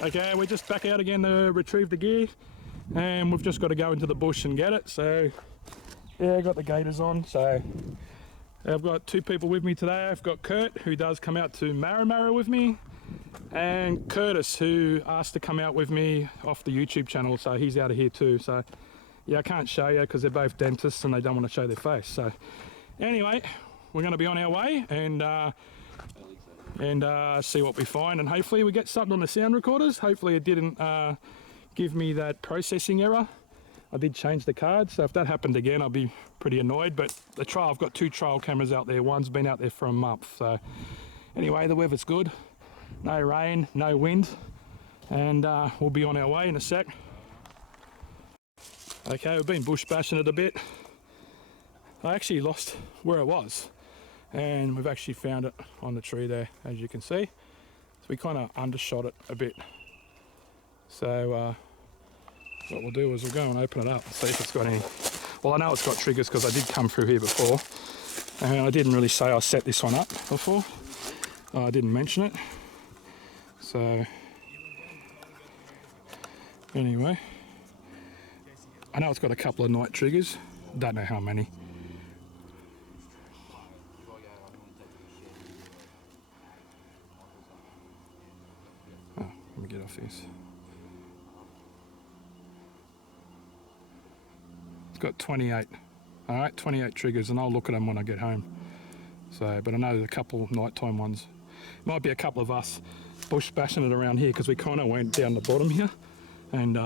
Okay, we're just back out again to retrieve the gear, and we've just got to go into the bush and get it. So yeah, I got the gaiters on. So I've got two people with me today. I've got Kurt, who does come out to Marra with me, and Curtis, who asked to come out with me off the YouTube channel. So he's out of here too. So yeah, I can't show you because they're both dentists and they don't want to show their face. So anyway, we're going to be on our way and see what we find, and hopefully we get something on the sound recorders. Hopefully it didn't give me that processing error. I did change the card, so if that happened again I'll be pretty annoyed. But the trial, I've got two trial cameras out there. One's been out there for a month. So anyway, the weather's good, no rain, no wind, and we'll be on our way in a sec. Okay, we've been bush bashing it a bit. I actually lost where it was, and we've actually found it on the tree there, as you can see. So we kind of undershot it a bit. So what we'll do is we'll go and open it up and see if it's got any. Well, I know it's got triggers because I did come through here before, and I didn't really say I set this one up before. I didn't mention it. So anyway, I know it's got a couple of night triggers. Don't know how many. Let me get off this. It's got 28. All right, 28 triggers, and I'll look at them when I get home. So, but I know there's a couple nighttime ones. Might be a couple of us bush bashing it around here because we kind of went down the bottom here, and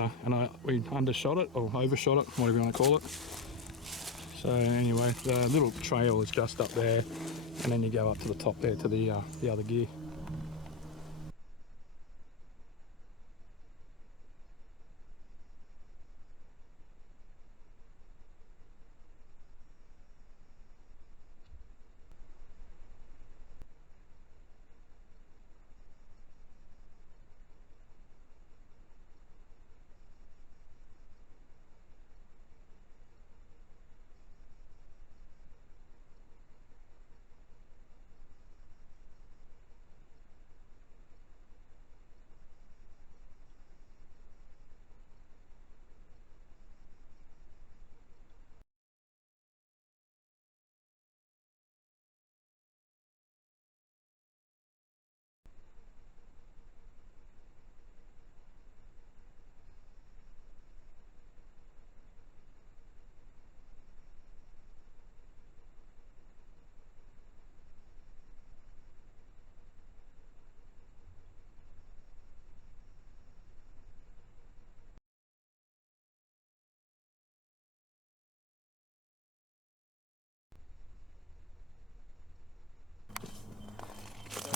we undershot it or overshot it, whatever you want to call it. So anyway, the little trail is just up there, and then you go up to the top there to the other gear.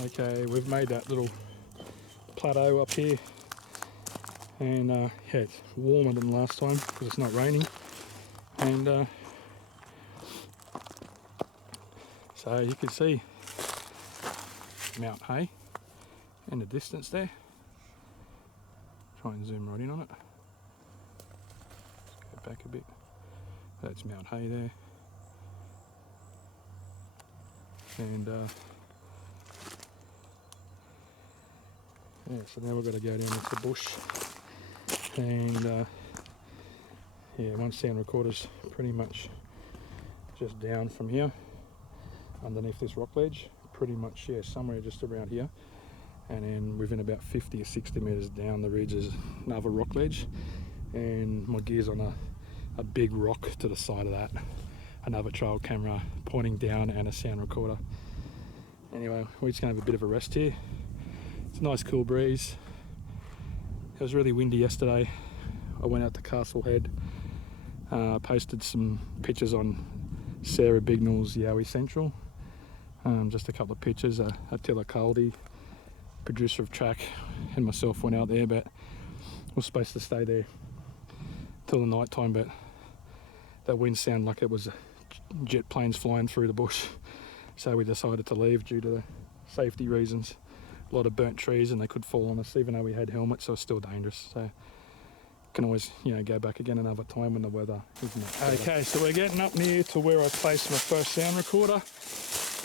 Okay, we've made that little plateau up here, and yeah, it's warmer than last time because it's not raining, and so you can see Mount Hay in the distance there. Try and zoom right in on it. Let's go back a bit. That's Mount Hay there, and yeah, so now we've got to go down into the bush, and yeah, one sound recorder's pretty much just down from here, underneath this rock ledge, pretty much, yeah, somewhere just around here, and then within about 50 or 60 metres down the ridge is another rock ledge, and my gear's on a big rock to the side of that, another trail camera pointing down and a sound recorder. Anyway, we're just going to have a bit of a rest here. It's a nice cool breeze. It was really windy yesterday. I went out to Castle Head, posted some pictures on Sarah Bignell's Yowie Central, just a couple of pictures. Attila Caldi, producer of Track, and myself went out there, but we're supposed to stay there till the night time, but that wind sounded like it was jet planes flying through the bush, so we decided to leave due to the safety reasons. A lot of burnt trees and they could fall on us, even though we had helmets, so it's still dangerous. So can always, you know, go back again another time when the weather is much better. Okay, so we're getting up near to where I placed my first sound recorder.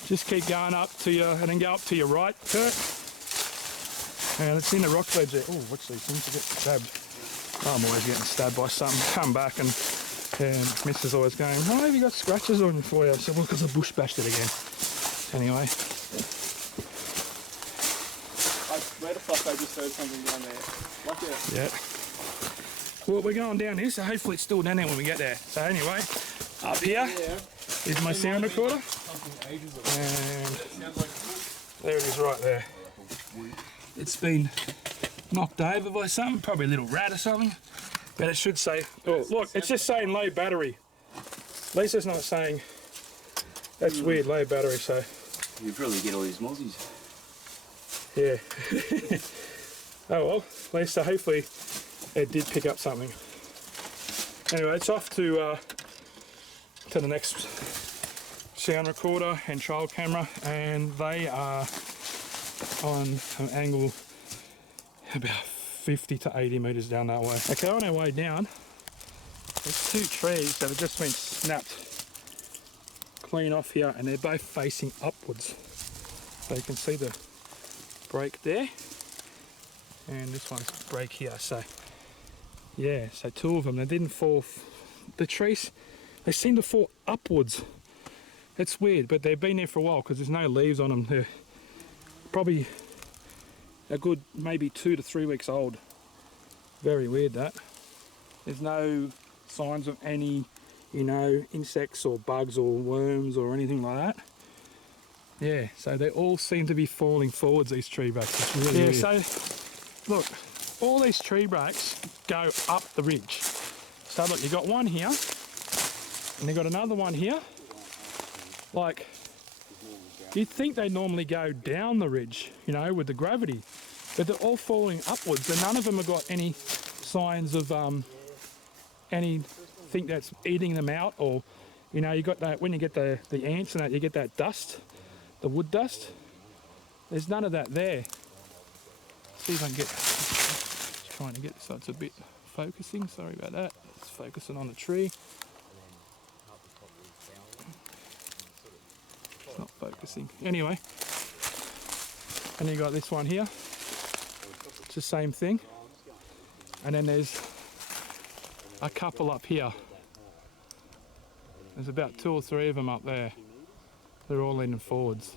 Just keep going up to your, and then go up to your right, Kurt. And it's in the rock ledge there. Oh, what's these things? I get stabbed. Oh, I'm always getting stabbed by something. Come back and Mrs. always going, oh, have you got scratches on you for you? I said, well, because I bush bashed it again. Anyway. I swear to fuck, I just heard something down there. Like a... Yeah. Well, we're going down here, so hopefully it's still down there when we get there. So anyway, up here is my sound recorder. And there it is right there. It's been knocked over by something, probably a little rat or something. But it should say, oh look, it's just saying low battery. Lisa's not saying, that's weird, low battery, so. You probably get all these mozzies. Yeah. Oh well, Lisa, hopefully it did pick up something. Anyway, it's off to the next sound recorder and trial camera, and they are on an angle about 50 to 80 metres down that way. Okay, on our way down, there's two trees that have just been snapped clean off here, and they're both facing upwards. So you can see the break there, and this one's break here. So yeah, so two of them, they didn't fall. The trees, they seem to fall upwards. It's weird, but they've been there for a while because there's no leaves on them. They're probably a good maybe 2 to 3 weeks old. Very weird that. There's no signs of any, you know, insects or bugs or worms or anything like that. Yeah, so they all seem to be falling forwards, these tree breaks. It's really weird. So look, all these tree breaks go up the ridge. So look, you've got one here, and you've got another one here. Like, you'd think they normally go down the ridge, you know, with the gravity, but they're all falling upwards, and none of them have got any signs of anything that's eating them out, or, you know, you got that, when you get the ants and that, you get that dust, the wood dust. There's none of that there. See if I can get, trying to get so it's a bit focusing, sorry about that. It's focusing on the tree. It's not focusing. Anyway, and you got this one here. It's the same thing. And then there's a couple up here. There's about 2 or 3 of them up there. They're all leaning forwards.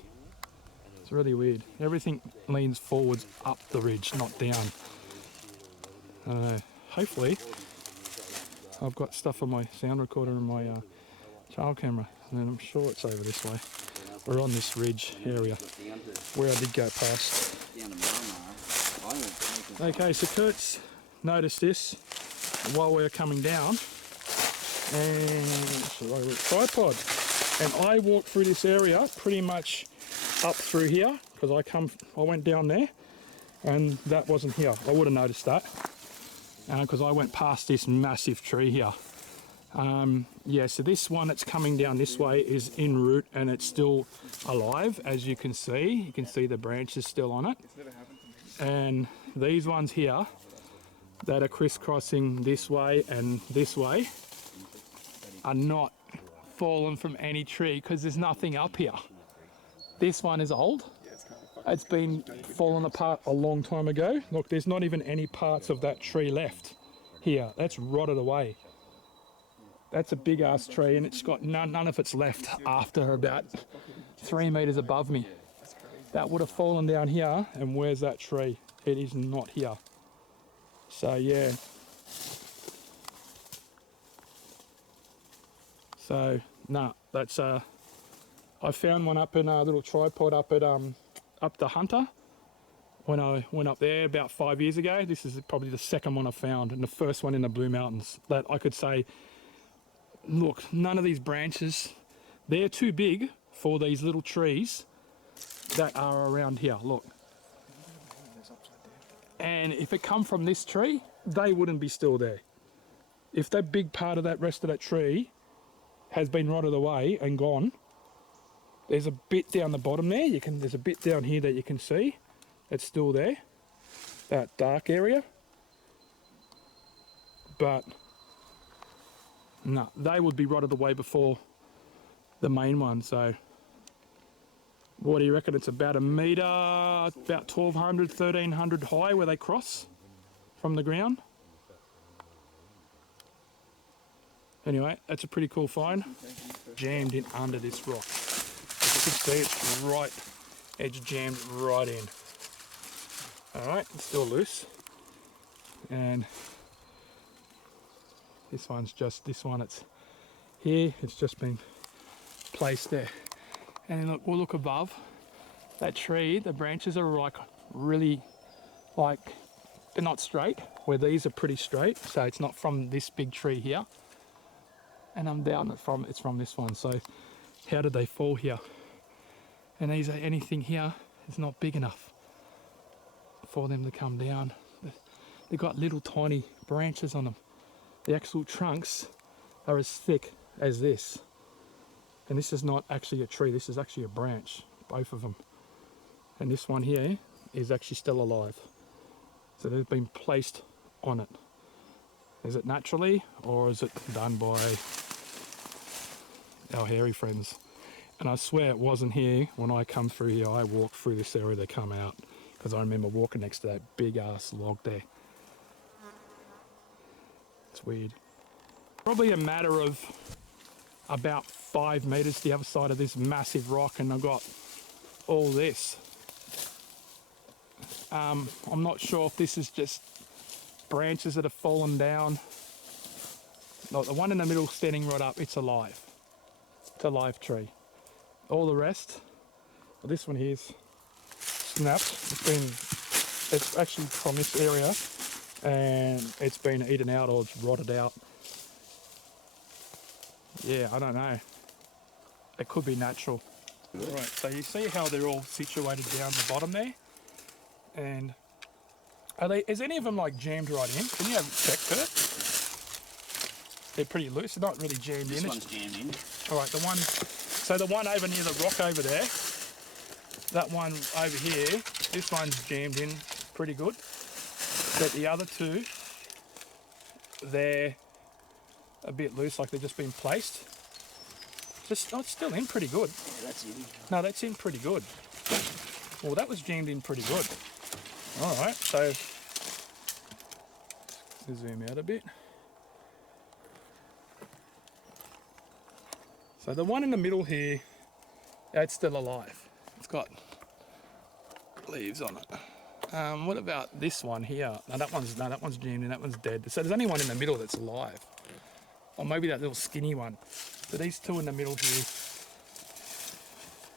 It's really weird. Everything leans forwards up the ridge, not down. I don't know. Hopefully, I've got stuff on my sound recorder and my trail camera, and I'm sure it's over this way. We're on this ridge area where I did go past. Okay, so Kurt's noticed this while we were coming down, and tripod, and I walked through this area pretty much up through here because I went down there, and that wasn't here. I would have noticed that because I went past this massive tree here. Yeah, so this one that's coming down this way is in root and it's still alive, as you can see. You can see the branches still on it. And these ones here that are crisscrossing this way and this way are not fallen from any tree because there's nothing up here. This one is old. It's been fallen apart a long time ago. Look, there's not even any parts of that tree left here. That's rotted away. That's a big ass tree, and it's got none of it's left after about 3 meters above me. That would have fallen down here, and where's that tree? It is not here. So yeah. So nah, that's I found one up in a little tripod up at up the Hunter when I went up there about 5 years ago. This is probably the second one I found, and the first one in the Blue Mountains that I could say, look, none of these branches, they're too big for these little trees that are around here, look. And if it come from this tree, they wouldn't be still there. If that big part of that rest of that tree has been rotted away and gone, there's a bit down the bottom there, there's a bit down here that you can see, it's still there, that dark area. But no, they would be rotted away before the main one, so What do you reckon? It's about a metre, about 1,200, 1,300 high where they cross from the ground. Anyway, that's a pretty cool find. Jammed in under this rock. As you can see, it's right, edge jammed right in. Alright, it's still loose. And this one, it's here, it's just been placed there. And look, we'll look above that tree, the branches are like really, like, they're not straight, where these are pretty straight, so it's not from this big tree here. And I'm down it's from this one, so how did they fall here? And anything here is not big enough for them to come down. They've got little tiny branches on them. The actual trunks are as thick as this. And this is not actually a tree, this is actually a branch, both of them. And this one here is actually still alive. So they've been placed on it. Is it naturally, or is it done by our hairy friends? And I swear it wasn't here. When I come through here, I walk through this area, they come out. Because I remember walking next to that big ass log there. It's weird. Probably a matter of about 5 meters the other side of this massive rock, and I've got all this. I'm not sure if this is just branches that have fallen down. No, the one in the middle standing right up, it's alive. It's a live tree. All the rest, well, this one here's snapped. It's actually from this area, and it's been eaten out or it's rotted out. Yeah, I don't know. It could be natural. Right, so you see how they're all situated down the bottom there? And is any of them like jammed right in? Can you have a check, Kurt? They're pretty loose, they're not really jammed in. This one's jammed in. Alright, so the one over near the rock over there, that one over here, this one's jammed in pretty good. But the other two, they're a bit loose, like they've just been placed. It's still in pretty good. Yeah, that's in. No, that's in pretty good. Well, that was jammed in pretty good. Alright, so zoom out a bit. So the one in the middle here, that's still alive. It's got leaves on it. What about this one here? No, that one's jammed in, that one's dead. So there's only one in the middle that's alive. Or maybe that little skinny one. So these two in the middle here,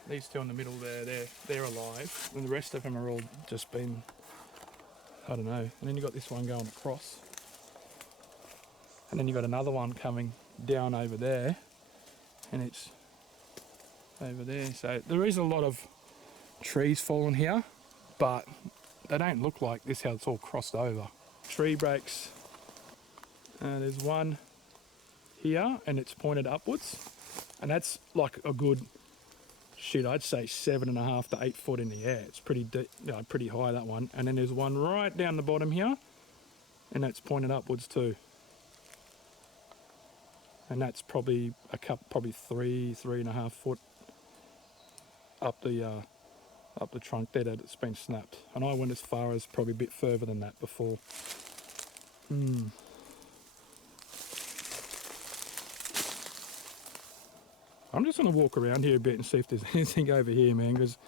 these two in the middle there, they're alive. And the rest of them are all just been, I don't know. And then you've got this one going across. And then you've got another one coming down over there. And it's over there. So there is a lot of trees falling here, but they don't look like this, how it's all crossed over. Tree breaks. There's one here and it's pointed upwards. And that's like a good, I'd say 7.5 to 8 foot in the air. It's pretty pretty high, that one. And then there's one right down the bottom here, and that's pointed upwards too. And that's probably probably 3.5 foot up the trunk there that it's been snapped. And I went as far as probably a bit further than that before. I'm just going to walk around here a bit and see if there's anything over here, man, because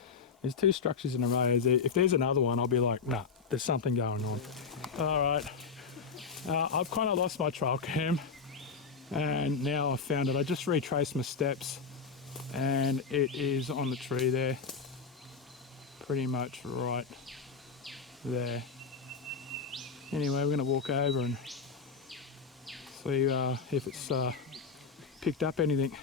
there's 2 structures in a row. If there's another one, I'll be like, nah, there's something going on. All right. I've kind of lost my trail cam, and now I've found it. I just retraced my steps, and it is on the tree there, pretty much right there. Anyway, we're going to walk over and see if it's picked up anything.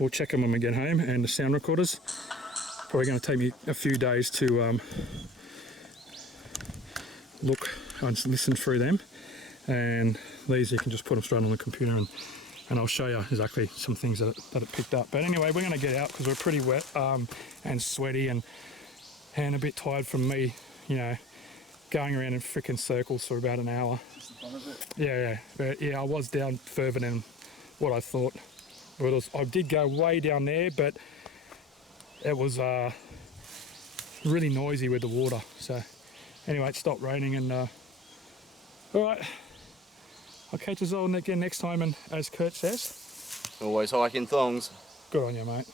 we'll check them when we get home, and the sound recorders. Probably going to take me a few days to look and listen through them. And these you can just put them straight on the computer, and I'll show you exactly some things that it picked up. But anyway, we're going to get out because we're pretty wet and sweaty and a bit tired from me, you know, going around in freaking circles for about an hour. Just the fun of it. Yeah. But yeah, I was down further than what I thought. I did go way down there, but it was really noisy with the water. So anyway, it stopped raining, and all right, I'll catch us all again next time, and as Kurt says, Always hiking thongs. good on you, mate.